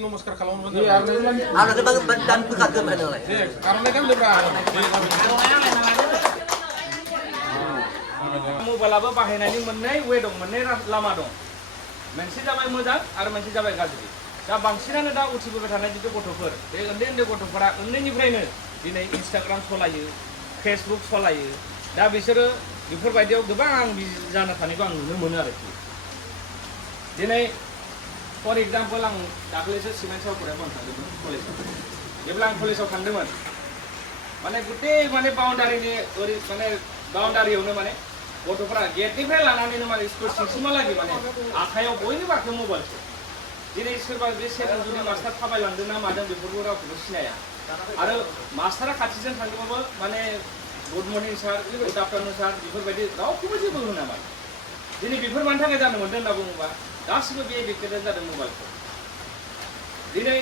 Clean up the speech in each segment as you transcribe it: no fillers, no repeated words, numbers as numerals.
नमस्कार खालामनो dan bukan ke mana lagi? karena kan udah मबाइलाबो बाहायनायनि मोननै वे दं मोननै लामा दं मोनसे जाबाय मोजां आरो मोनसे जाबाय गाज्रि दा बांसिनानो दा उथिबोबाय थानाय जितु गथ'फोर बे उन्दै उन्दै गथ'फोरा उन्दैनिफ्रायनो दिनै इन्स्टाग्राम सलायो फेसबुक सलायो दा बिसोरो बेफोरबायदियाव गोबां बिजि जाना थानायखौ आं नुनो मोनो आरोखि दिनै फर एग्जाम्पल आं दाख्लैसो सिमेन्ट सावखुरायाव आं थांदोंमोन कलेजाव जेब्ला आं कलेजाव थांदोंमोन माने गुटे माने बाउन्डारिनि ओरै माने बाउन्डारियावनो माने गथ'फोरा गेटनिफ्राय लानानैनो माने स्कुल सिंसिमहालागै माने आखायाव बयनिबो आखायाव मबाइलसो दिनै सोरबा बे सेराव जुदि मास्टार थाबायलांदों ना मादों बेफोरखौ रावखौबो सिनाया आरो मास्टारा खाथिजों थांदोंबाबो माने गुड मर्निं सार गुड आफ्टारनुन सार बेफोरबायदि रावखौबो जेबो होना माने दिनै बेफोर मानि थाखाय जानो मोन्दों होनना बुङोबा गासिबो बे एडिक्टेड जादों मबाइलखौ दिनै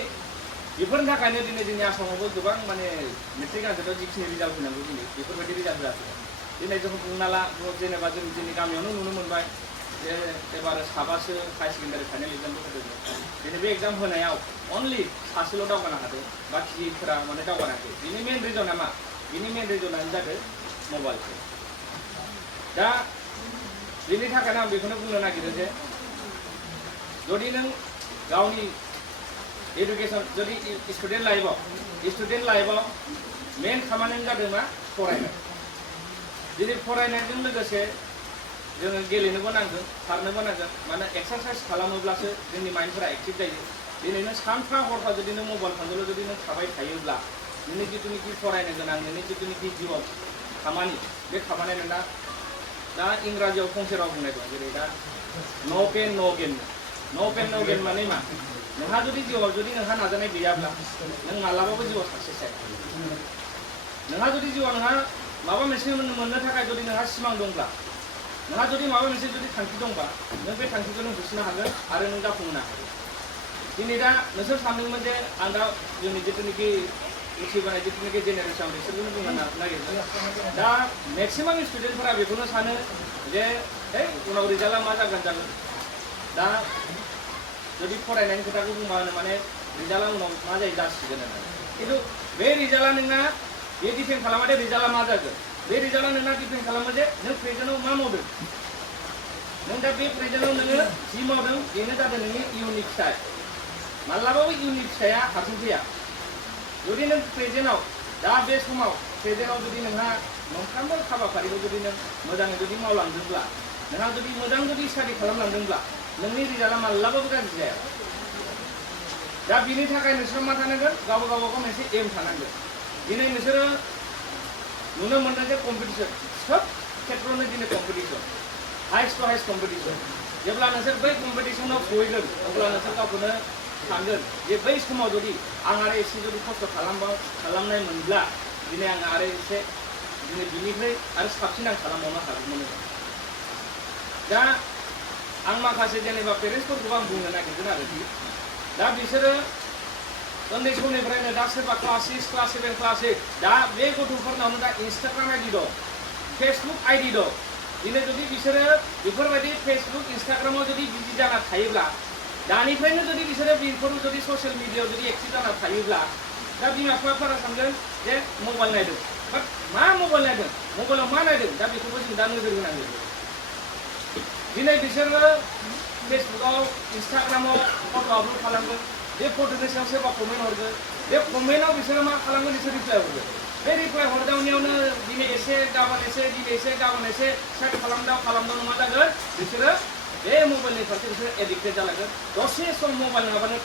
बेफोरनि थाखायनो दिनै जोंनि आसामावबो गोबां माने मेट्रिक आनजादाव जिखिनि रिजाल्ट फैनांगौ दिनै बेफोरबायदि रिजाल्ट जाफैबाय दिनै जों बुंना ला जेनेबा जों जोंनि गामियावनो नुनो मोनबाय जे एबार साबासो हाई सेकेन्डारि फाइनाल एग्जामबो होदों दिनै बे एग्जाम होनायाव अनलि सासेल' दावगानो हादों बाखिफोरा माने दावगानो हायाखै बिनि मेन रिजना मा बिनि मेन रिजनानो जादों मबाइलखौ दा बिनि थाखायनो आं बेखौनो बुंनो नागिरो जे जुदि नों गावनि एडुकेसन जुदि स्टुडेन्ट लाइफआव मेन खामानियानो जादों मा फरायनाय दिनै फरायनायजों लोगोसे जोङो गेलेनोबो नांगोन खारनोबो नांगोन माने एक्सारसाइज खालामोब्लासो जोंनि माइन्डफोरा एक्टिभ जायो दिनै नों सानफा हरफा जुदि नों मबाइल फनजोंल' जुदि नों थाबाय थायोब्ला नोंनि जिथुनिखि फरायनो गोनां नोंनि जिथुनिखि जिउआव खामानि बे खामानिया नोंना दा इंराजियाव फंसे राव बुंनाय दं जेरै दा नो पेन नो गेन माने मा नोंहा जुदि जिउआव जुदि नोंहा नाजानाय गैयाब्ला नों मालाबाबो जिउआव साक्सेस जाया नोंहा जुदि जिउआव नोंहा माबा मोनसे मोननो थाखाय जुदि नोंहा सिमां दंब्ला नोंहा जुदि माबा मोनसे जुदि थांखि दंबा नों बे थांखिखौ नों होसोनो हागोन आरो नों जाफुंहोनो हागोन दिनै दा नोंसोर सानदोंमोन जे आं दा जोंनि जिथुनिखि उथिबोनाय जिथुनिखि जेनेरेसन बिसोरखौनो बुंनो नागिरदों दा मेक्सिमाम स्टुडेन्टफोरा बेखौनो सानो जे है उनाव रिजाल्टआ मा जागोन दा जुदि फरायनायनि खोथाखौ बुंबानो माने रिजाल्टआ उनाव मा जायो जासिगोन होननानै खिन्थु बे रिजाल्टआ नोंना बे डिपेन्ड खालामा दे रिजाल्टआ मा जागोन बे रिजाल्टआ नोंना डिपेन्ड खालामो जे नों प्रेजेन्टआव मा मावदों नों दा बे प्रेजेन्टआव नोङो जि मावदों बेनो जादों नोंनि इयुननि फिथाइ माब्लाबाबो इयुननि फिथाइया हारसिं फैया जुदि नों प्रेजेन्टआव दा बे समाव प्रेजेन्टआव जुदि नोंहा मोनफ्रोमबो हाबाफारिखौ जुदि नों मोजाङै जुदि मावलांदोंब्ला नोंहा जुदि मोजां जुदि स्टाडि खालामलांदोंब्ला नोंनि रिजाल्टआ माब्लाबाबो गाज्रि जाया दा बिनि थाखाय नोंसोर मा थानांगोन गावबा गाव मोनसे एम थानांगोन दिनै नोंसोरो नुनो मोनदों जे कम्पिटिसन सोब खेत्रआवनो दिनै competition highest to highest competition जेब्ला नोंसोर बै कम्पिटिसनाव सहैगोन अब्ला नोंसोर गावखौनो सानगोन जे बै समाव जुदि आं आरो एसे जुदि खस्थ' खालामनाय मोनब्ला दिनै आं आरो एसे दिनै बिनिफ्राय आरो साबसिन आं खालामबावनो हागौमोन दा आं माखासे जेनेबा पेरेन्टसफोरखौबो आं बुंनो नागिरदों आरोखि दा बिसोरो उन्दै समनिफ्रायनो दा सोरबा क्लास 6 क्लास 7 क्लास 8 दा बे गथ'फोरनावनो दा इन्स्टाग्राम आइडि दं फेसबुक आइडि दं दिनै जुदि बिसोरो बेफोरबायदि फेसबुक इन्स्टाग्रामाव जुदि बिजि जाना थायोब्ला दानिफ्रायनो जुदि बिसोरो बेफोराव जुदि ससियेल मिडियायाव जुदि एक्टिभ जाना थायोब्ला दा बिमा बिफाफोरा सानगोन जे मबाइल नायदों बाट मा मबाइल नायदों मबाइलाव मा नायदों दा बेखौबो जों दा नोजोर होनांगोन दिनै बिसोरो फेसबुकाव इन्स्टाग्रामाव फट' आपल'ड खालामगोन बे फट'नि सायाव सोरबा कमेन्ट हरगोन बे कमेन्टआव बिसोरो मा खालामगोन बिसोर रिप्लाइ हरगोन बे रिप्लाइ हरदावनायावनो दिनै एसे गाबोन एसे दिनै एसे गाबोन एसे सेट खालामदाव मा जागोन बिसोरो बे मबाइलनि फारसे बिसोरो एडिक्टेड जालांगोन दसे सम मबाइल नङाबानो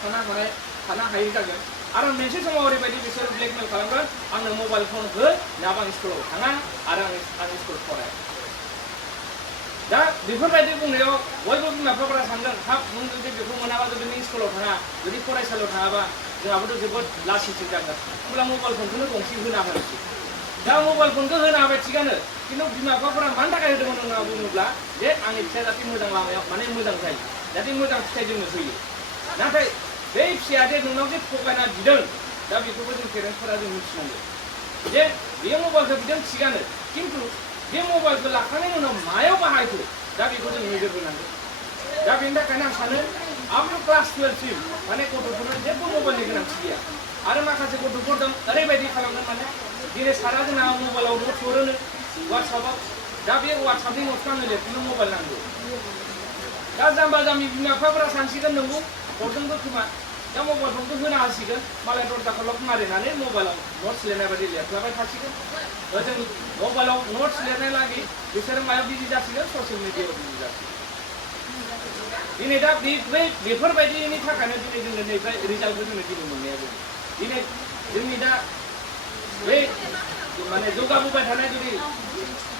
थानो हायै जागोन आरो मोनसे समाव ओरैबायदि बिसोर ब्लेकमेल खालामगोन आंनो मबाइल फन हो नङाबा आं स्कुलाव थाङा आरो आं स्कुल फराया दा बेफोरबायदि बुंनायाव बयबो बिमा बिफाफोरा सानगोन हाब नों जुदि बेखौ मोनाबा जुदि नों स्कुलाव थाङा जुदि फरायसालियाव थाङाबा जोंहाबोथ' जोबोद लासिंसिं जागोन अब्ला मबाइल फनखौनो गंसे होना होनोसै दा मबाइल फनखौ होना होबाय थिगानो खिन्थु बिमा बिफाफोरा मानि थाखाय होदोंमोन होनना बुङोब्ला जे आंनि फिसाया जाहाथे मोजां लामायाव माने मोजां जायो जाहाथे मोजां फिथाइ जोंनो होयो नाथाय बै फिसाया जे नोंनाव जे थगायना बिदों दा बेखौबो जों पेरेन्टसफोरा जों मिथिनांगौ जे बे मबाइलखौ बिदों थिगानो खिन्थु बे मबाइलखौ लाखांनायनि उनाव मायाव बाहायखो दा बेखौ जों नोजोर होनांगौ दा बेनि थाखायनो आं सानो आप टु क्लास 12 सिम माने गथ'फोरनो जेबो मबाइलनि गोनांथि गैया आरो माखासे गथ'फोर दं ओरैबायदि खालामदों माने दिनै सारा जोंना मबाइलाव न'ट हरोनो वाट्सएपआव दा बे वाट्सएपनि न'टखौ आंनो लिरनो मबाइल नांगौ दा जाम्बा जाम्बि बिमा बिफाफोरा सानसिगोन नंगौ हरदोंबो खोमा दा मबाइल फनखौ होनो हासिगोन मालाय दरजाखौ लक मारिनानै मबाइलाव नट्स लिरनाय बायदि लिरलाबाय थासिगोन जों मबाइलाव नट्स लिरनाय लागि बिसोरो मायाव बिजि जासिगोन ससियेल मिडियायाव बिजि जासिगोन दिनै दा बेफोरबायदिनि थाखायनो दिनै जोङो नैबे रिजाल्टखौ जोङो दिनै मोननाया जायो दिनै जोंनि दा बै माने जौगाबोबाय थानाय जुदि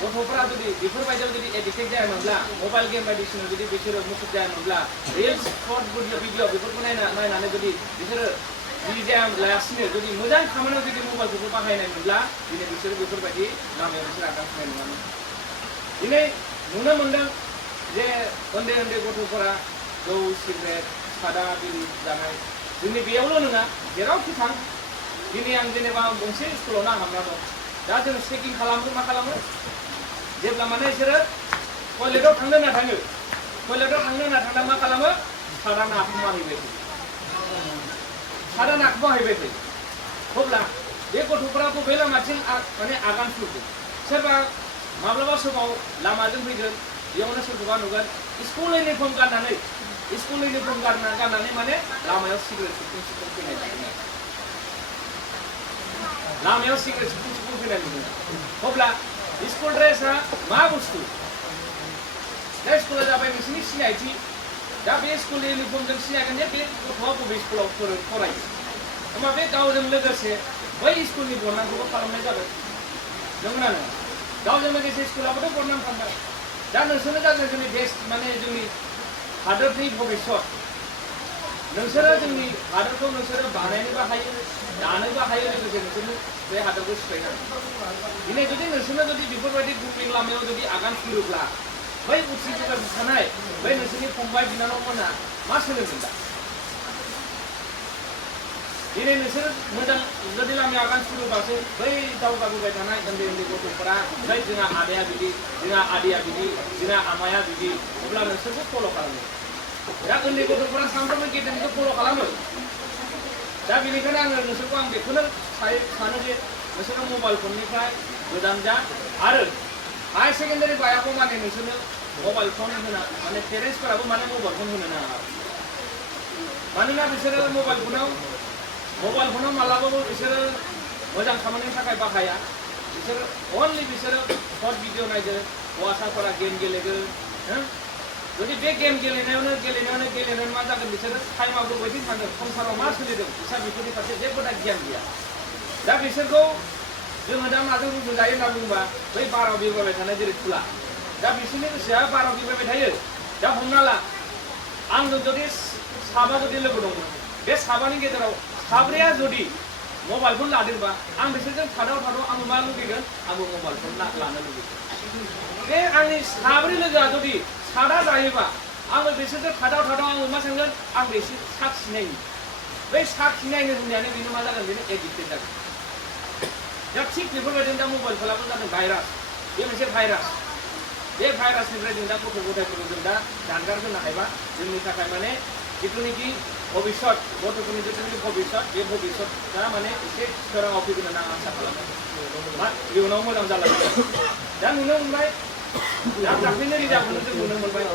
गथ'फोरा जुदि बेफोरबायदियाव जुदि एडिक्टेड जायामोनब्ला मबाइल गेम बायदिसिना जुदि बिसोरो मुखुब जायामोनब्ला रिल्स शर्ट भिडिअ बेफोरखौ नायनानै जुदि बिसोरो बिदि जायालासिनो जुदि मोजां खामानियाव जुदि मबाइलखौबो बाहायनाय मोनब्ला दिनै बिसोरो बेफोरबायदि लामायाव बिसोर आगान होनाय नङामोन दिनै नुनो मोनदों जे उन्दै उन्दै गथ'फोरा जौ सिगारेट सादा बिरि जानाय जोंनि बेयावल' नङा जेरावखि थां दिनै आं जेनेबा गंसे स्कुलावनो आं हाबना दं दा जों चेकिं खालामो मा खालामो जेब्ला माने बिसोरो टयलेटआव थांनो होनना थाङो टयलेटआव थांनो होनना थांना मा खालामो सादा नाखुमाहैबाय थायो सादा नाखुमाहैबाय थायो अब्ला बे गथ'फोरा बबे लामाथिं माने आगान सुरदों सोरबा माब्लाबा समाव लामाजों फैगोन बेयावनो सोरखौबा नुगोन स्कुल इउनिफर्म गाननानै माने लामायाव सिगारेट सिखुं फैनाय लामायाव सिगारेट सिखुं फैनाय नुदों अब्ला स्कुल ड्रेसा मा बुस्थु दा स्कुला जाबाय नोंसिनि सिनायथि दा बे स्कुल इउनिफर्मजों सिनायगोन जे बे गथ'आ बबे स्कुलाव फरायो होमबा बे गावजों लोगोसे बै स्कुलनि बदनामखौबो खालामनाय जाबाय नंगौना नङा गावजों लोगोसे स्कुलाबोथ' बदनाम खालामबाय दा नोंसोरनो जागोन जोंनि देश माने जोंनि हादरनि भबिष्यत नोंसोरो जोंनि हादरखौ नोंसोरो बानायनोबो हायो दानोबो हायो लोगोसे नोंसोरनो बे हादरखौ सिफायनांगौ दिनै जुदि नोंसोरनो जुदि बेफोरबायदि गुबुन लामायाव जुदि आगान सुरोब्ला बै उथिबोबाय थानाय बै नोंसोरनि फंबाय बिनानावमोना मा सोलोंगोन दा दिनै नोंसोर मोजां जुदि लामायाव आगान सुरोबासो बै दावगाबोबाय थानाय उन्दै उन्दै गथ'फोरा बै जोंहा आदाया बिदि जोंहा आदैया बिदि जोंहा आमाया बिदि अब्ला नोंसोरखौ फल' खालामो दा उन्दै गथ'फोरा सानफ्रोमबो गेदेरखौ फल' खालामो दा बेनिखायनो आङो नोंसोरखौ आं बेखौनो सानो जे नोंसोरो मबाइल फननिफ्राय गोजान जा आरो हायार सेकेन्डारि बायागौ माने नोंसोरनो मबाइल फन होना माने पेरेन्टसफोराबो माने मबाइल फन होनो नाङा मानोना बिसोरो मबाइल फनाव मालाबाबो बिसोरो मोजां खामानिनि थाखाय बाहाया बिसोरो अनलि बिसोरो शर्ट भिडिअ नायगोन हौवासाफोरा गेम गेलेगोन जुदि बे गेम गेलेनायावनो मा जागोन बिसोरो टाइमाव बायदि थांगोन संसाराव मा सोलिदों बिसोर बेफोरनि फारसे जेबो दा गियान गैया दा बिसोरखौ जोङो दा माजों रुजुजायो होनना बुङोबा बै बाराव बिरबाय थानाय जेरै थुला दा बिसोरनि गोसोआ बाराव बिरबाय थायो दा हमना ला आंजों जुदि साबा जुदि लोगो दंमोन बे साबानि गेजेराव साब्रैया जुदि मबाइल फन लादोंबा आं बिसोरजों थादाव आङो मा लुगैगोन आंबो मबाइल फन लानो लुगैगोन बे आंनि साब्रै लोगोआ जुदि सादा जायोबा आङो बिसोरजों थादाव आङो मा सानगोन आं एसे साखि नायनि बै साखि नायनो होननायानो बेनो मा जागोन बेनो एडिक्टेड जागोन दा थिग बेफोरबायदिनो दा मबाइल फनाबो जादों भाइरास बे मोनसे भाइरास बे भाइरासनिफ्राय जों दा गथ' गथायफोरखौ जों दा जानगार होनो हायोबा जोंनि थाखाय माने जिथुनिखि भबिष्यत गथ'फोरनि जिथुनिखि भबिष्यत बे भबिष्यतआ माने एसे सोराङाव फैगोन होनना आं आसा खालामो मा इयुनाव मोजां जालांगोन दा नुनो मोनबाय दा दाख्लैनो रिजाल्टखौनो जों नुनो मोनबाय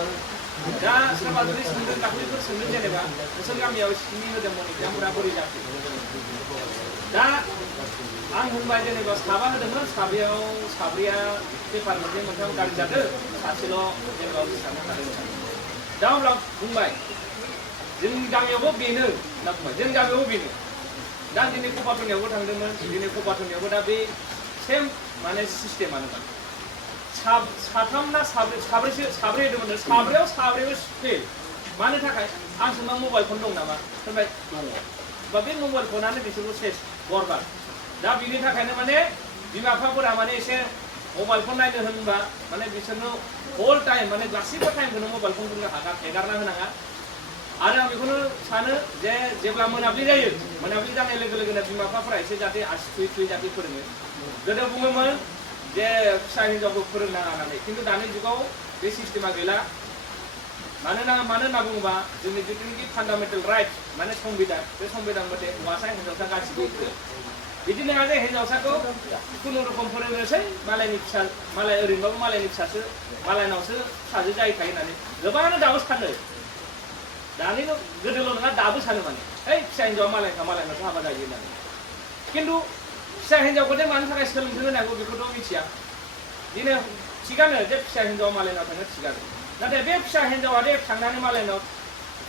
दा सोरबा जुदि सोंदों दाख्लैफोर सोंदों जेनेबा नोंसोर गामियाव स्नि होदोंमोन एग्जामफोरा बोरै जाखो दा आं होनबाय जेनेबा साबा होदोंमोन साब्रैया पेपार मोनथाम गाज्रि जादों सासेल' जेनेबा उथ्रिसारनो हादों दा अब्ला बुंबाय जोंनि गामियावबो बेनो होनना बुंबाय जोंनि गामियावबो बेनो दा दिनै कपाटनियावबो थांदोंमोन दिनै कपाटनियावबो दा बे सेम माने सिस्टेमानोमोन साथाम ना साब्रै होदोंमोन साब्रैयाव फेल मानो थाखाय आं सोंबा मबाइल फन दं नामा होनबाय दङ बा बे मबाइल फनानो बिसोरखौ सेस बरबाद दा बिनि थाखायनो माने बिमा बिफाफोरा माने एसे मबाइल फन नायनो होनबा माने बिसोरनो होल टाइम माने गासैबो टाइमखौनो मबाइल फनखौनो हेगारना होनाङा आरो आं बेखौनो सानो जे जेब्ला मोनाबिलि जायो मोनाबिलि जानाय लोगो लोगोनो बिमा बिफाफोरा एसे जाहाथे आसि थुयै थुयै जाहाथे फोरोङो गोदो बुङोमोन जे फिसा हिन्जावखौ फोरोंनाङा होननानै खिन्थु दानि जुगाव बे सिस्टेमा गैला मानो होनना बुङोबा जोंनि जिथुनिखि फान्डामेन्टेल राइट माने संबिधान बे संबिधान मथे हौवासा हिन्जावसा गासिबो एखे बिदि नङा जे हिन्जावसाखौ खुनुरुखुम फोरोंनोसै मालायनि फिसा मालाय ओरैनोबाबो मालायनि फिसासो मालायनावसो फिसाजो जाहैखायो होननानै गोबाङानो दाबो सानो दानि गोदोल' नङा दाबो सानो माने ओइ फिसा हिन्जावा मालायनावसो हाबा जायो होननानै खिन्थु फिसा हिन्जावखौ मानि थाखाय सोलोंथाइ होनांगौ बेखौथ' मिथिया बिदिनो थिगानो जे फिसा हिन्जावा मालायनाव थाङो थिगानो नाथाय बे फिसा हिन्जावा दे थांनानै मालायनाव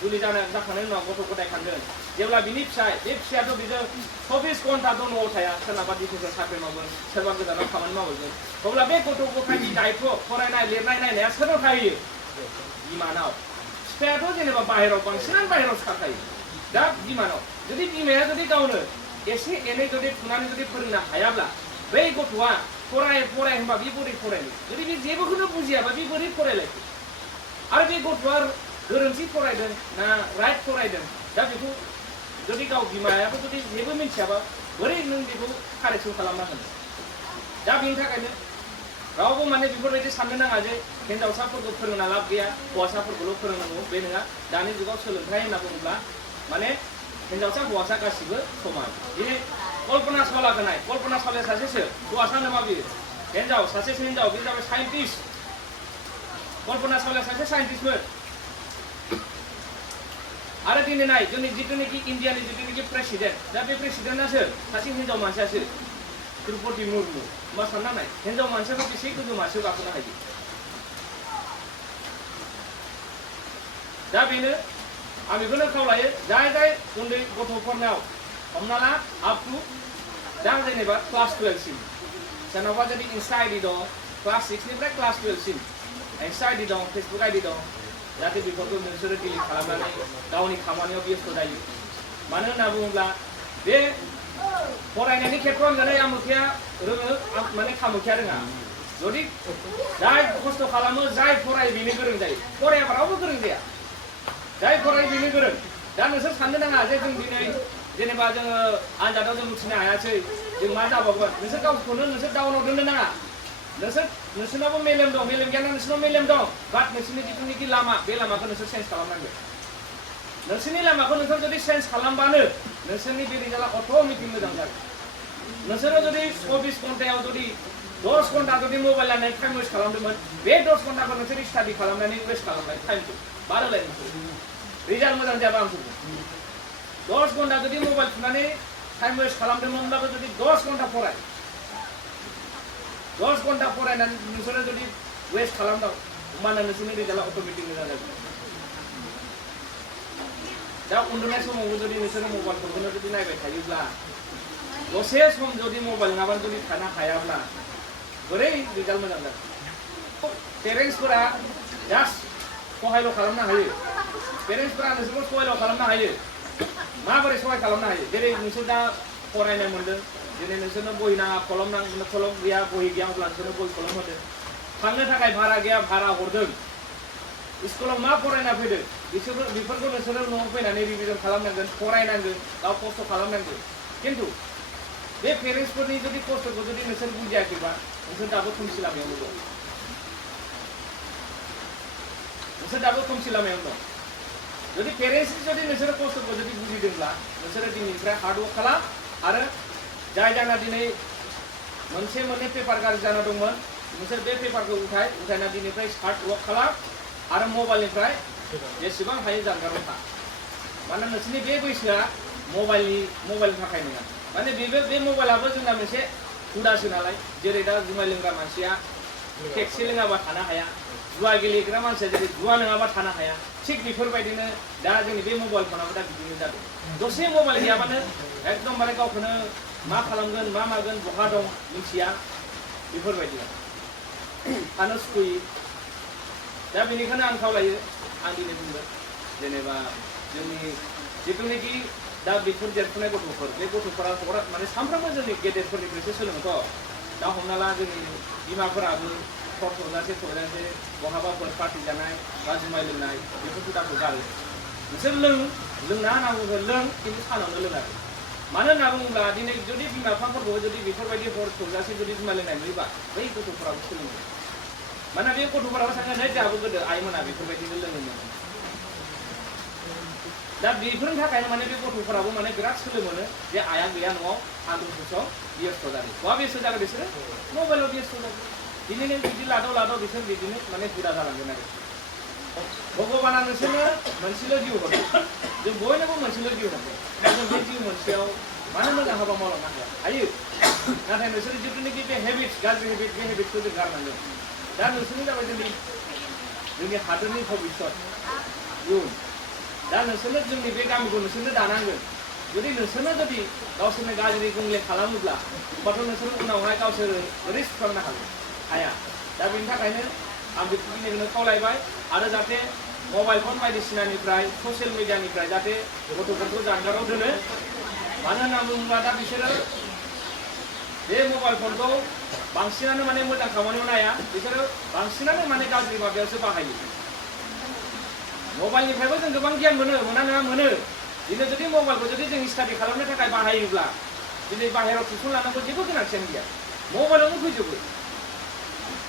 जुलि जाखांनायनि उनाव गथ' गथाय खांगोन जेब्ला बिनि बे फिसायाथ' बिजों 24 घन्टाथ' न'आव थाया सोरनाबा डिफेन्सआव साख्रि मावगोन सोरबा गोजानाव खामानि मावगोन अब्ला बे गथ' गथायनि दायथ' फरायनाय लिरनाय नायनाया सोरनाव थाहैयो बिमानाव बिफायाथ' जेनेबा बाहेराव बांसिनानो बाहेरावसो थाखायो दा बिमानाव जुदि बिमाया जुदि गावनो एसे एनै जुदि थुनानै जुदि फोरोंनो हायाब्ला बै गथ'आ फराय होनबा बे बोरै फरायनो जुदि बे जेबोखौनो बुजियाबा बे बोरै फरायलायखो आरो बे गथ'आ गोरोन्थि फरायदों ना राइट फरायदों दा बेखौ जुदि गाव बिमायाबो जुदि जेबो मिथियाबा बोरै नों बेखौ कारेक्सन खालामना होनो दा बेनि थाखायनो रावबो माने बेफोरबायदि साननो नाङा जे हिन्जावसाफोरखौ फोरोंना लाब गैया हौवासाफोरखौल' फोरोंनांगौ बे नङा दानि जुगाव सोलोंथाइ होनना बुङोब्ला माने हिन्जावसा हौवासा गासिबो समान दिनै कल्पना चावलाखौ नाय कल्पना चावलाया सासेसो हौवासा नङा बियो हिन्जाव सासेसो हिन्जाव बे जाबाय साइन्टिस्ट कल्पना चावलाया सासे साइन्टिस्टमोन आरो दिनै नाय जोंनि जिथुनिखि इन्डियानि जिथुनिखि प्रेसिडेन्ट दा बे प्रेसिडेन्टआ सोर सासे हिन्जाव मानसियासो द्रौपदी मुर्मु मा सानना नाय हिन्जाव मानसियाबो बेसे गोजौ मासियाव गाखोनो हायो दा बेनो आं बेखौनो खावलायो जाय उन्दै गथ'फोरनाव हमना ला आप टु दा जेनेबा क्लास 12 सिम सोरनावबा जुदि इन्स्टा आइडि दं क्लास 6 निफ्राय क्लास 12 सिम इन्स्टा आइडि दं फेसबुक आइडि दं जाहाथे बेफोरखौ नोंसोरो डिलिट खालामनानै गावनि खामानियाव बेस्थ' जायो मानो होनना बुङोब्ला बे फरायनायनि खेत्रआव होननानै आमुखिया रोङो माने खामुखिया रोङा जुदि जाय खस्थ' खालामो जाय फरायो बेनो गोरों जायो फरायाबा रावबो गोरों जाया जाय फरायो बेनो गोरों दा नोंसोर साननो नाङा जे जों दिनै जेनेबा जोङो आनजादाव जों उथ्रिनो हायासै जों मा जाबावगोन नोंसोर गावखौनो नोंसोर डाउनाव दोननो नाङा नोंसोरनावबो मेलेम दं मेलेम गैयाना नोंसोरनाव मेलेम दं बाट नोंसोरनि जिथुनिखि लामा बे लामाखौ नोंसोर चेन्ज खालामनांगोन नोंसोरनि लामाखौ नोंसोर जुदि चेन्ज खालामबानो नोंसोरनि बे रिजाल्टआ अट'मेटिक मोजां जागोन नोंसोरो जुदि 24 घन्टायाव जुदि 10 घन्टा जुदि मबाइल लानानै टाइम वेस्ट खालामदोंमोन बे 10 घन्टाखौ नोंसोर स्टाडि खालामनानै वेस्ट खालामबाय टाइमखौ बारायलाय रिजाल्ट मोजां जायाबा आं 10 घन्टा जुदि मबाइल थुनानै टाइम वेस्ट खालामदोंमोनब्लाबो जुदि 10 घन्टा फराय 10 घन्टा फरायनानै नोंसोरो जुदि वेस्ट खालामदों होमबानो नोंसोरनि रिजाल्टआ अट'मेटिक मोजां जागोन दा उन्दुनाय समावबो जुदि नोंसोरो मबाइलफोरखौनो जुदि नायबाय थायोब्ला दसे सम जुदि मबाइल नङाबानो जुदि थानो हायाब्ला बोरै रिजाल्ट मोजां जागोन पेरेन्टसफोरा जास्ट सहायल' खालामनो हायो पेरेन्टसफोरा नोंसोरखौ सहायल' खालामनो हायो माबोरै सहाय खालामनो हायो जेरै नोंसोर दा फरायनो मोनदों दिनै नोंसोरनो बहि नाङा कलम गैया बहि गैया अब्ला नोंसोरनो बहि कलम होदों थांनो थाखाय भारा गैया भारा हरदों स्कुलाव मा फरायना फैदों बेफोरखौ नोंसोरो न'आव फैनानै रिभिजन खालामनांगोन फरायनांगोन गाव खस्थ' खालामनांगोन खिन्थु बे पेरेन्टसफोरनि जुदि खस्थ'खौ जुदि नोंसोर बुजियाखैबा नोंसोर दाबो खोमसि लामायावनो दं जुदि पेरेन्टसनि जुदि नोंसोरो खस्थ'खौ जुदि बुजिदोंब्ला नोंसोरो दिनैनिफ्राय हार्डवर्क खालाम आरो जाय जाना दिनै मोनसे मोननै पेपार गाज्रि जाना दंमोन नोंसोर बे पेपारखौ उथायना दिनैनिफ्राय हार्ड वर्क खालाम आरो मबाइलनिफ्राय जेसेबां हायो जानगाराव था मानोना नोंसोरनि बे बैसोआ मबाइलनि थाखाय नङा माने बे मबाइलाबो जोंना मोनसे हुदासो नालाय जेरै दा जुमाय लोंग्रा मानसिया खेबसे लोङाबा थानो हाया जुवा गेलेग्रा मानसिया जेरै जुवा नङाबा थानो हाया थिग बेफोरबायदिनो दा जोंनि बे मबाइल फनाबो दा बिदिनो जादों दसे मबाइल गैयाबानो एकदमबारे गावखौनो मा खालामगोन मा मागोन बहा दं मिथिया बेफोरबायदि थानो सुखुयो दा बेनिखायनो आं खावलायो आं दिनै बुंदों जेनेबा जोंनि जिथुनाखि दा बेफोर देरफुनाय गथ'फोर बे गथ'फोरा माने सानफ्रोमबो जोंनि गेदेरफोरनिफ्रायसो सोलोङोथ' दा हमना ला जोंनि बिमाफोराबो थरजासे बहाबाफोर पार्टि जानाय बा जुमाय लोंनाय बेफोर हुदाखौ गारो नोंसोर लोंना होनना बुङो लों खिन्थु सानावनो लोङा मानो होनना बुङोब्ला दिनै जुदि बिमा बिफाफोरखौ जुदि बेफोरबायदि हर थौजासे जुदि जुमाय लोंनाय नुयोबा बै गथ'फोराबो सोलोङो मानोना बे गथ'फोराबो सानो नै जोंहाबो गोदो आइमोना बेफोरबायदिनो लोङोमोन दा बेफोरनि थाखायनो माने बे गथ'फोराबो माने बिराद सोलो मोनो जे आइया गैया न'आव आं दसे बेस्थ' जादों बहा बेस्थ' जागोन बिसोरो मबाइलाव बेस्थ' जागोन दिनै नों बिदि लादाव बिसोर बिदिनो माने हुदा जालांगोन आरो भगबाना नोंसोरनो मोनसेल' जिउ हरदों जों बयनोबो मोनसेल' जिउ हरदों दा जों बे जिउ मोनसेयाव मानो मोजां हाबा मावलांनो हायो नाथाय नोंसोर जिथुनाखि बे हेबिट्स गाज्रि हेबिट बे हेबिटखौ जों गारनांगोन दा नोंसोरनो जाबाय जोंनि हादोरनि भबिष्यत इयुन दा नोंसोरनो जोंनि बे गामिखौ नोंसोरनो दानांगोन जुदि नोंसोरनो जुदि गावसोरनो गाज्रि गुंले खालामोब्ला होमबाथ' नोंसोर उनावहाय गावसोर बोरै सुस्रांनो हाया दा बेनि थाखायनो आं बेखौनो खावलायबाय आरो जाहाथे मबाइल फन बायदिसिनानिफ्राय ससियेल मिडियानिफ्राय जाहाथे गथ'फोरखौ जानगाराव दोनो मानो होनना बुङोब्ला दा बिसोरो बे मबाइल फनखौ बांसिनानो माने मोजां खामानियाव नाया बिसोरो बांसिनानो माने गाज्रि माबायावसो बाहायो मबाइलनिफ्रायबो जों गोबां गियान मोना नङा मोनो दिनै जुदि मबाइलखौ जुदि जों स्टाडि खालामनो थाखाय बाहायोब्ला दिनै बाहेरायाव टिउसन लानांगौ जेबो गोनांथियानो गैया मबाइलावनो फैजोबो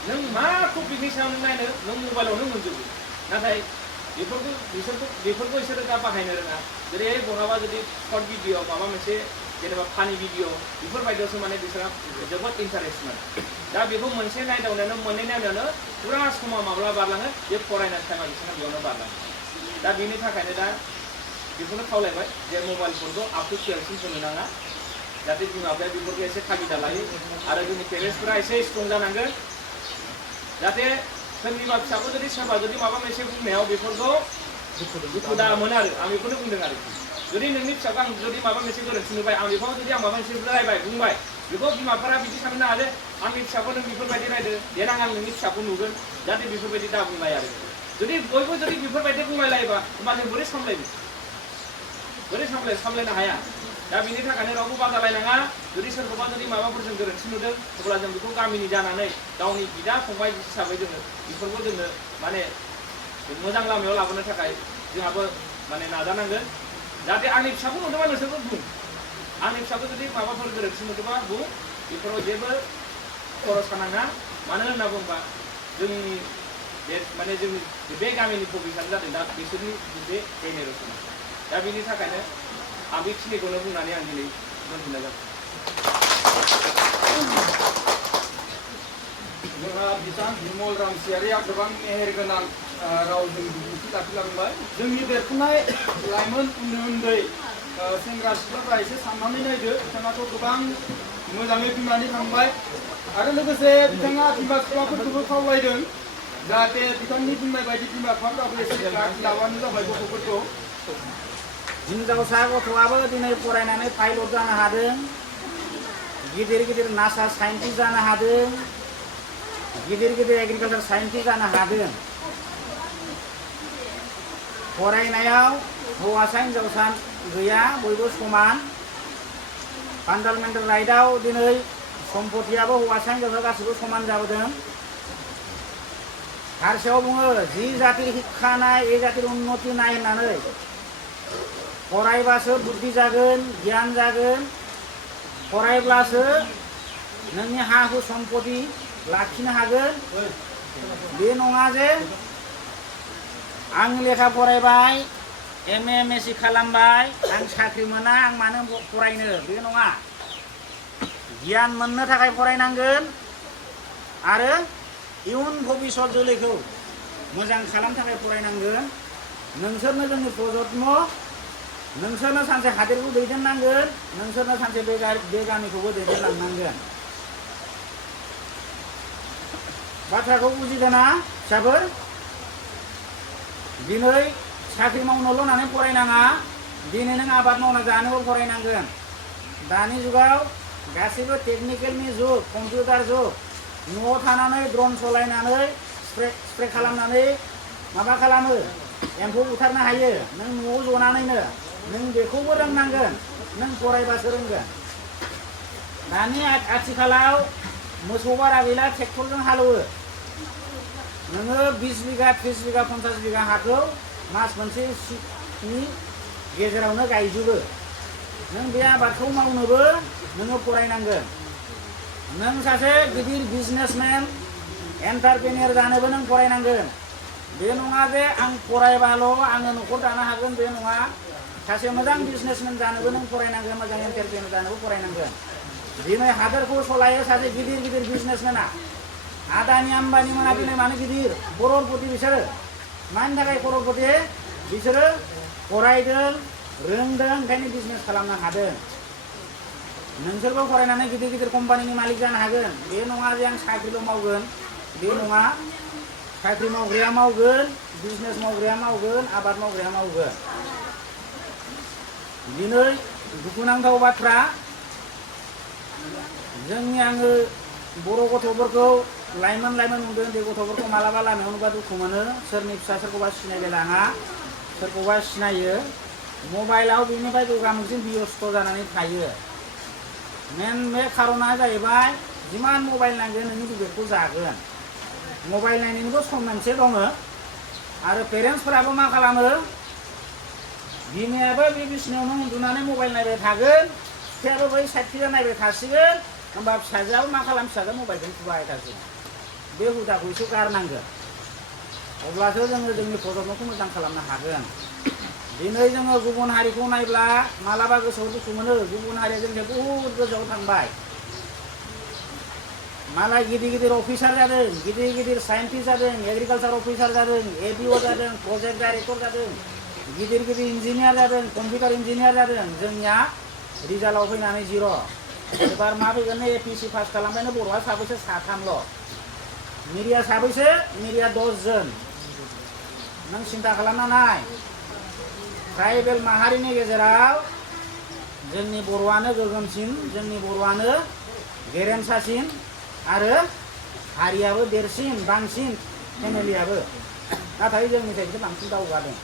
नों मा टपिकनि सायाव नों नायनो नों मबाइलावनो मोनजोबो नाथाय बेफोरखौ बिसोरो दा बाहायनो रोङा जेरै बहाबा जुदि सर्ट भिडिअ माबा मोनसे जेनेबा फानि भिडिअ बेफोरबायदियावसो माने बिसोरा जोबोद इन्टारेस्टमोन दा बेखौ मोनसे नायदावनायावनो मोननै नायनायावनो फुरा समा माब्ला बारलाङो बे फरायनाय टाइमा बिसोरना बेयावनो बारलाङो दा बेनि थाखायनो दा बेखौनो खावलायबाय जे मबाइल फनखौ आखु केयारसिन होनो नाङा जाहाथे बिमा बिफाया बेफोरखौ एसे थागिदा लायो आरो जोंनि पेरेन्टसफोरा एसे स्ट्रं जानांगोन जाहाथे सोरनिबा फिसाखौ जुदि सोरबा जुदि माबा मोनसे बुंनायाव बेफोरखौ दुखु दा मोनो आरो आं बेखौनो बुंदों आरोखि जुदि नोंनि फिसाखौ आं जुदि माबा मोनसे गोरोन्थि नुबाय आं बेखौ जुदि आं माबा मोनसे रायबाय बुंबाय बेखौ बिमाफोरा बिदि साननो नाङा जे आंनि फिसाखौ नों बेफोरबायदि रायदो देनां आं नोंनि फिसाखौ नुगोन जाहाथे बेफोरबायदि दा बुंलाय आरो जुदि बयबो जुदि बेफोरबायदि बुंलायलायोबा होमबा जों बोरै सामलायनो हाया दा बेनि थाखायनो रावबो बादालायनाङा जुदि सोरखौबा जुदि माबाफोर जों गोरोन्थि नुदों अब्ला जों बेखौ गामिनि जानानै गावनि बिदा फंबाय हिसाबै जोङो बेफोरखौ जोङो माने मोजां लामायाव लाबोनो थाखाय जोंहाबो माने नाजानांगोन जाहाथे आंनि फिसाखौ नुदोंबा नोंसोरबो बुं आंनि फिसाखौ जुदि माबाफोर गोरोन्थि नुदोंबा बुं बेफोराव जेबो खर' सानाङा मानो होनना बुङोबा जोंनि माने जोंनि बे गामिनि भबिष्यतआ जादों दा बिसोरनि बे जेनेरेसना दा बेनि थाखायनो आं बेखिनिखौनो बुंनानै आं दिनै दोनथ'नाय जाबाय जोंहा बिथां बिमल रामसियारिया गोबां मेहेरगोनां रावजों बिबुंथि लाखिलांबाय जोंनि देरफुनाय लाइमोन उन्दै सेंग्रा सिख्लाफ्रा एसे साननानै नायदो बिथाङाथ' गोबां मोजाङै बुंनानै थांबाय आरो लोगोसे बिथाङा बिमा बिफाफोरखौबो खावलायदों जाहाथे बिथांनि बुंनाय बायदि बिमा बिफाफ्राबो एसे लाबानो जाबाय गथ'फोरखौ हिनजावसा गथ'आबो दिनै फरायनानै पाइलट जानो हादों गिदिर नासा साइन्टिस्ट जानो हादों गिदिर एग्रिकालचार साइन्टिस्ट जानो हादों फरायनायाव हौवासा हिनजावसा गैया बयबो समान फान्डामेन्टेल राइटआव दिनै सम्पतियाबो हौवासा हिनजावसा गासिबो समान जाबोदों हारसायाव बुङो जि जातिर शिक्षा नाय ए जातिर उन्नति नाय होननानै फरायबासो बुद्धि जागोन गियान जागोन फरायब्लासो नोंनि हा हु सम्पति लाखिनो हागोन बे नङा जे आं लेखा फरायबाय एम ए एमएससि खालामबाय आं साख्रि मोना आं मानो फरायनो बे नङा गियान मोननो थाखाय फरायनांगोन आरो इयुन भबिष्यत जोलैखौ मोजां खालामनो थाखाय फरायनांगोन नोंसोरनो जोंनि प्रजन्म नोंसोरनो सानसे हादोरखौ दैदेननांगोन नोंसोरनो सानसे बे गामिखौबो दैदेनलांनांगोन बाथ्राखौ बुजिदोंना फिसाफोर दिनै साख्रि मावनोल' होननानै फरायनाङा दिनै नों आबाद मावना जानोबो फरायनांगोन दानि जुगाव गासैबो टेकनिकेलनि जुग कम्पिउटार जुग न'आव थानानै ड्रन सालायनानै स्प्रे खालामनानै माबा खालामो एम्फौ बुथारनो हायो नों न'आव जनानैनो नों बेखौबो रोंनांगोन नों फरायबासो रोंगोन दानि आथिखालाव मोसौ बारा गैला ट्रेक्टरजों हालेवो नोङो 20 बिगा 30 बिगा 50 बिगा हाखौ मास मोनसे लाखनि गेजेरावनो गायजोबो नों बे आबादखौ मावनोबो नोङो फरायनांगोन नों सासे गिदिर बिजनेसमेन एन्टारप्रेनियर जानोबो नों फरायनांगोन बे नङा जे आं फरायबाल' आङो न'खर दानो हागोन बे नङा सासे मोजां बिजनेसमेन जानोबो नों फरायनांगोन मोजां एन्टारप्रेनियर जानोबो फरायनांगोन दिनै हादोरखौ सलायो सासे गिदिर गिदिर बिजनेसमेना आदानि आम्बानि मोना दिनै मानो गिदिर करोड़पति बिसोरो मानि थाखाय करोड़पति बिसोरो फरायदों रोंदों ओंखायनो बिजनेस खालामनो हादों नोंसोरबो फरायनानै गिदिर गिदिर कम्पानिनि मालिक जानो हागोन बे नङा जे आं साख्रिल' मावगोन बे नङा साख्रि मावग्राया मावगोन बिजनेस मावग्राया मावगोन आबाद मावग्राया मावगोन दिनै दुखुनांथाव बाथ्रा जोंनि आङो बर' गथ'फोरखौ लाइमोन उन्दै उन्दै गथ'फोरखौ मालाबा लामायाव नुबा दुखु मोनो सोरनि फिसा सोरखौबा सिनायलाय लाङा सोरखौबा सिनायो मबाइलाव बेनिफ्राय गगामुगजों बेस्थ' जानानै थायो मेन बे खार'ना जाहैबाय जिमान मबाइल नांगोन नोंनि बिबेकखौ जागोन मबाइल नायनायनिबो सम मोनसे दङ आरो पेरेन्टसफोराबो मा खालामो बिमायाबो बे बिसिनायावनो उन्दुनानै मबाइल नायबाय थागोन फिसायाबो बै साइडथिं नायबाय थासिगोन होमबा फिसाजोआबो मा खालाम फिसाजो मबाइलजों थुबाय थासिगोन बे हुदाखौ एसे गारनांगोन अब्लासो जोङो जोंनि प्रजन्मखौ मोजां खालामनो हागोन दिनै जोङो गुबुन हारिखौ नायब्ला मालाबा गोसोआव दुखु मोनो गुबुन हारिया जोंनिफ्राय बहुद गोजौआव थांबाय मालाय गिदिर गिदिर अफिसार जादों गिदिर गिदिर साइन्टिस्ट जादों एग्रिकालचार अफिसार जादों एडिअ जादों प्रजेक्ट डाइरेक्टर जादों गिदिर गिदिर इन्जिनियार जादों कम्पिउटार इन्जिनियार जादों जोंनिया रिजाल्टआव फैनानै जिर' एबार मा फैगोन एपिएससि पास खालामबायनो बर'आ साबैसे साथामल' मिडिया साबैसे मिडिया 10 जन नों सिन्था खालामना नाय ट्राइबेल माहारिनि गेजेराव जोंनि बर'आनो गोगोमसिन जोंनि बर'आनो गेरेमसासिन आरो हारियाबो देरसिन बांसिन फेमिलियाबो नाथाय जोंनिफ्राय बांसिन दावगादों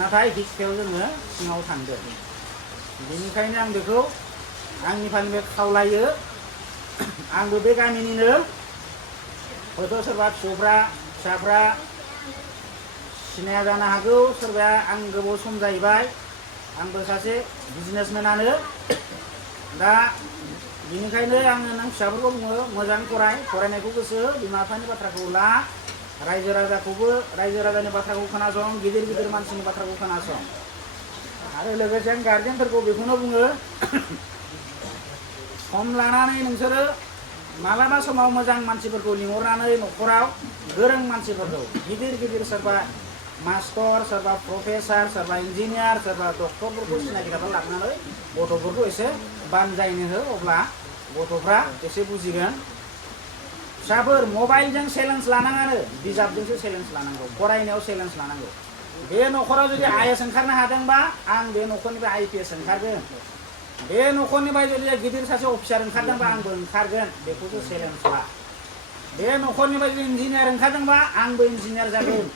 नाथाय हिस्ट्रियाव जोङो सिङाव थांदों बेनिखायनो आं बेखौ आंनिफ्राय खावलायो आंबो बे गामिनिनो हयथ' सोरबा फिसाफ्रा सिनाया जानो हागौ सोरबाया आं गोबाव सम जाहैबाय आंबो सासे बिजनेसमेनानो दा बेनिखायनो आङो नों फिसाफोरखौ बुङो मोजां फरायनायखौ गोसो बिमा बिफानि बाथ्राखौ ला रायजो राजानि बाथ्राखौ खोनासं गिदिर गिदिर मानसिनि बाथ्राखौ खोनासं आरो लोगोसे आं गार्जेनफोरखौ बेखौनो बुङो सम लानानै नोंसोरो मालाबा समाव मोजां मानसिफोरखौ लिंहरनानै न'खराव गोरों मानसिफोरखौ गिदिर सोरबा मास्टर सोरबा प्रफेसार सोरबा इन्जिनियार सोरबा डक्टरफोरखौ सिनायग्राफोर लानानै गथ'फोरखौ एसे बानजायनो हो अब्ला गथ'फ्रा एसे बुजिगोन फिसाफोर मबाइलजों चेलेन्ज लानाङानो बिजाबजोंसो चेलेन्ज लानांगौ फरायनायाव चेलेन्ज लानांगौ बे न'खराव जुदि आइएस ओंखारनो हादोंबा आं बे न'खरनिफ्राय आइपिएस ओंखारगोन बे न'खरनिफ्राय जुदि गिदिर सासे अफिसार ओंखारदोंबा आंबो ओंखारगोन बेखौसो चेलेन्ज ला बे न'खरनिफ्राय जुदि इन्जिनियार ओंखारदोंबा आंबो इन्जिनियार जागोन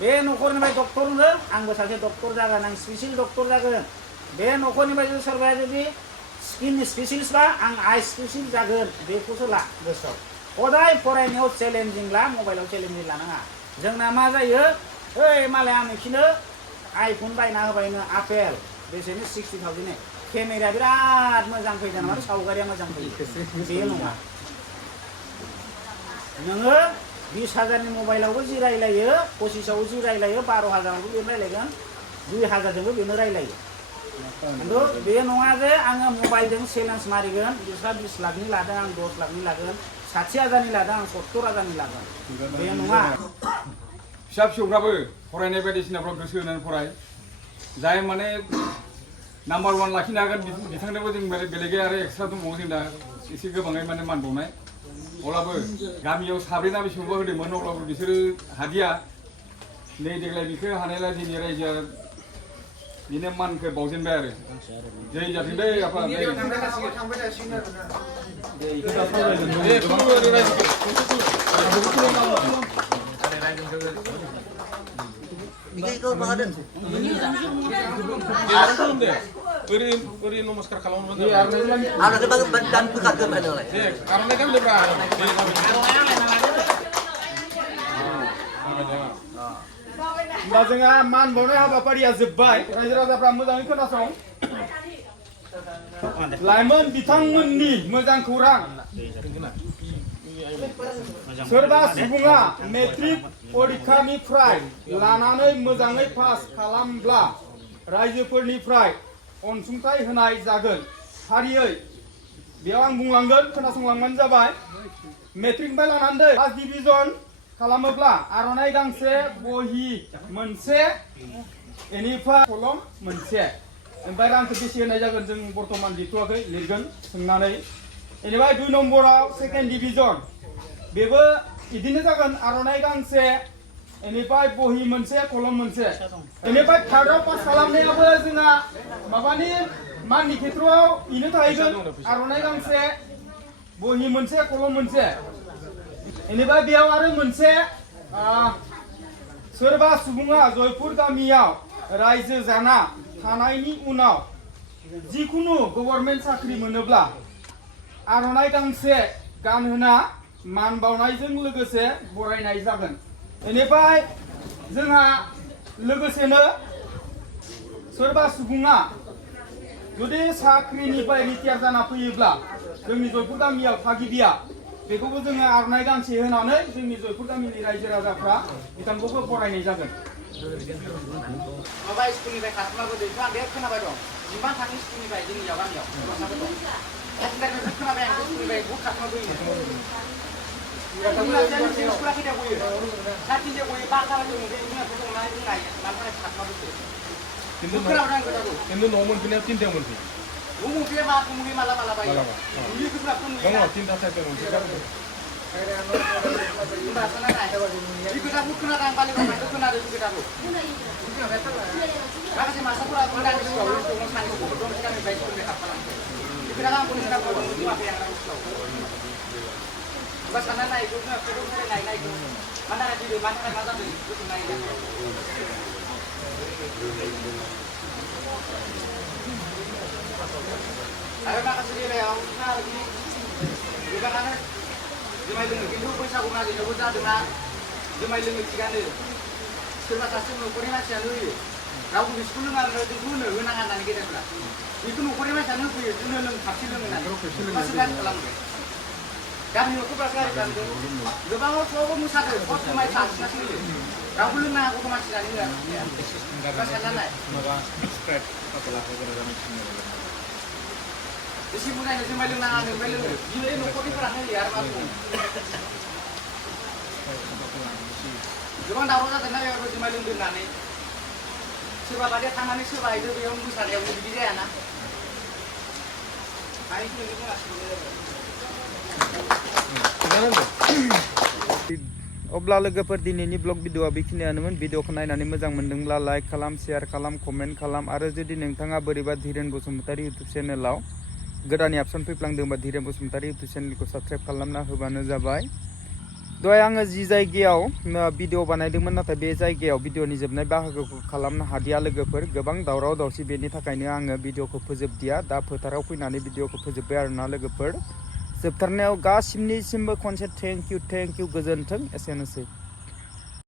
बे न'खरनिफ्राय डक्टर होनो आंबो सासे डक्टर जागोन आं स्पेसियल डक्टर जागोन बे न'खरनिफ्राय जुदि सोरबाया जुदि स्किन स्पेसियलिस्टबा आं आइ स्पेसियलिस्ट जागोन बेखौसो ला गोसोआव हदाय फरायनायाव चेलेन्जिं ला मबाइलाव चेलेन्जिं लानाङा जोंना मा जायो ओइ मालाय आं बिखिनो आइफन बायना होबायनो आपेल बेसेनो 60,000 केमेराया बिराद मोजां फैदों माने सावगारिया मोजां फैयो बे नङा नोङो 20,000नि मबाइलावबो जि रायलायो 25,000 जि रायलायो 12,000आवबो बेनो रायलायगोन 2,000जोंबो बेनो रायलायो खिन्थु बे नङा जे आङो मबाइलजों चेलेन्ज मारिगोन बिस्रा 20 लाखनि लादों आं 10 लाखनि लागोन 60,000नि लादों आं 70,000नि लागोन बे नङा फिसा फिसौफ्राबो फरायनाय बायदिसिनाफ्राव गोसो होनानै फराय जाय माने नाम्बार 1 लाखिनो हागोन बिथांनोबो जों बेलेगै आरो एक्सट्रा दंबावो जों दा एसे गोबाङै माने मान बावनाय अब्लाबो गामियाव साब्रै ना बेसेबांबा होदोंमोन अब्लाबो बिसोरो हादिया नै देग्लाय बिखौ हानायलाय जोंनि रायजोआ बिनो मानखौ बावजेनबाय आरो जै जाथों दै आफा Itu apa ada? Beri namaskar kalau mau. Ada ke dan buka ke mana lah? Karena kan udah berani. होमबा जोंहा मान बावनाय हाबाफारिया जोब्बाय रायजो राजाफ्रा मोजाङै खोनासं लाइमोन बिथांमोननि मोजां खौरां सोरबा सुबुङा मेट्रिक परिखानिफ्राय लानानै मोजाङै पास खालामब्ला रायजोफोरनिफ्राय अनसुंथाइ होनाय जागोन फारियै बेयाव आं बुंलांगोन खोनासंलांबानो जाबाय मेट्रिकनिफ्राय लानानै फार्स्ट डिभिजन खालामोब्ला आर'नाइ गांसे बहि मोनसे बेनिफ्राय कलम मोनसे ओमफ्राय रांखौ बेसे होनाय जागोन जों बर्तमान लिरथ'वाखै लिरगोन सोंनानै बेनिफ्राय 2 नम्बराव सेकेन्ड डिभिजन बेबो बिदिनो जागोन आर'नाइ गांसे बेनिफ्राय बहि मोनसे कलम मोनसे बेनिफ्राय थार्डआव पास खालामनायाबो जोंहा माबानि माननि खेत्रआव बेनो थाहैगोन आर'नाइ गांसे बहि मोनसे कलम मोनसे बेनिफ्राय बेयाव आरो मोनसे सोरबा सुबुङा जयपुर गामियाव रायजो जाना थानायनि उनाव जिखुनु गभर्नमेन्ट साख्रि मोनोब्ला आर'नाइ गांसे गानहोना मान बावनायजों लोगोसे बरायनाय जागोन बेनिफ्राय जोंहा लोगोसेनो सोरबा सुबुङा जुदि साख्रिनिफ्राय रिटायार जाना फैयोब्ला जोंनि जयपुर गामियाव थागिबिया बेखौबो जोङो आर'नाइ गांसे होनानै जोंनि जयपुर गामिनि रायजो राजाफ्रा बिथांखौबो बरायनाय जागोन माबा स्कुलनिफ्राय खारखुमाबो दैखौ आं बे खोनाबाय दं जिमान थाखो स्कुलनिफ्राय जोंनियाव गामियाव खोनाबाय आं स्कुलनिफ्राय बहुद खारखुमा फैयो स्कुला खैथा गयो साथिनसे गयो बार'था खिन्थु न'आव मोनफैनायाव 3थायाव मोनफैयो न'आव मोनफैया माला बायो दङ 3था 4थायाव मोनफैयो खोथाखौ खोनादों आं बालिगावनिफ्रायबो खोनादों बे खोथाखौ माखासे मास्टारफोरा बुंनानै सानैखौ गथ' दं सिगांनिफ्राय स्कुलनिफ्राय हाबखालांबाय बे खोथाखौ आं बुंनांगौ बुङाखै आं स्कुलाव होमबा साननानै नायखौ नायखौ मानि थाखाय फैदों मानि थाखाय मा जादों बेखौ नायदों आरो माखासे बेलायाव गोबाङानो जुमाय लोङो खिन्थु बैसागु मागिनायावबो जादोंना जुमाय लोङो थिगानो सोरबा सासे न'खरनि मानसियानो होयो रावबो बिस्कुट लोङा जोंखौ होनाङा होननानै गेदेरफोरा बेखौ न'खरनि मानसियानो होफैयो जोंनो लों थाबसे लोङो होननानै मासे गाज्रि खालामो गामिनि न'खरफ्रा गाज्रि खालामदों गोबाङाव सबबो मोसादों सब जुमाय सानसिनासो होयो रावबो लोंनाङा गथ' मानसि जानो होआ साननाय एसे बुजायनो जुमाय लोंनाङा नोंफ्राय लोङो बियो न'खरनिफोरा होयो आरो मा बुङो गोबां दावराव जादोंना बेयाव जुमाय लोंदों होननानै सोरबा बादिया थांनानै सोरबा हैदो बेयाव मोसानायावबो बिदि जायाना अब्ला लोगोफोर दिनैनि ब्लग भिडिअआ बेखिनियानोमोन भिडिअखौ नायनानै मोजां मोनदोंब्ला लाइक खालाम शेयार खालाम कमेन्ट खालाम आरो जुदि नोंथाङा बोरैबा धीरेन बसुमतारी इउटुब चेनेलाव गोदान अपसन फैफ्लांदोंबा धीरेन बसुमतारी इउटुब चेनेलखौ साबस्क्राइब खालामना होबानो जाबाय दहाय आङो जि जायगायाव भिडिअ बानायदोंमोन नाथाय बे जायगायाव भिडिअनि जोबनाय बाहागोखौ खालामनो हादिया लोगोफोर गोबां दावराव दावसि बेनि थाखायनो आङो भिडिअखौ फोजोबदिया दा फोथाराव फैनानै भिडिअखौ फोजोब्बाय आरोना लोगोफोर जोबथारनायाव गासिनिसिमबो खनसे थेंक इउ गोजोन्थों एसेनोसै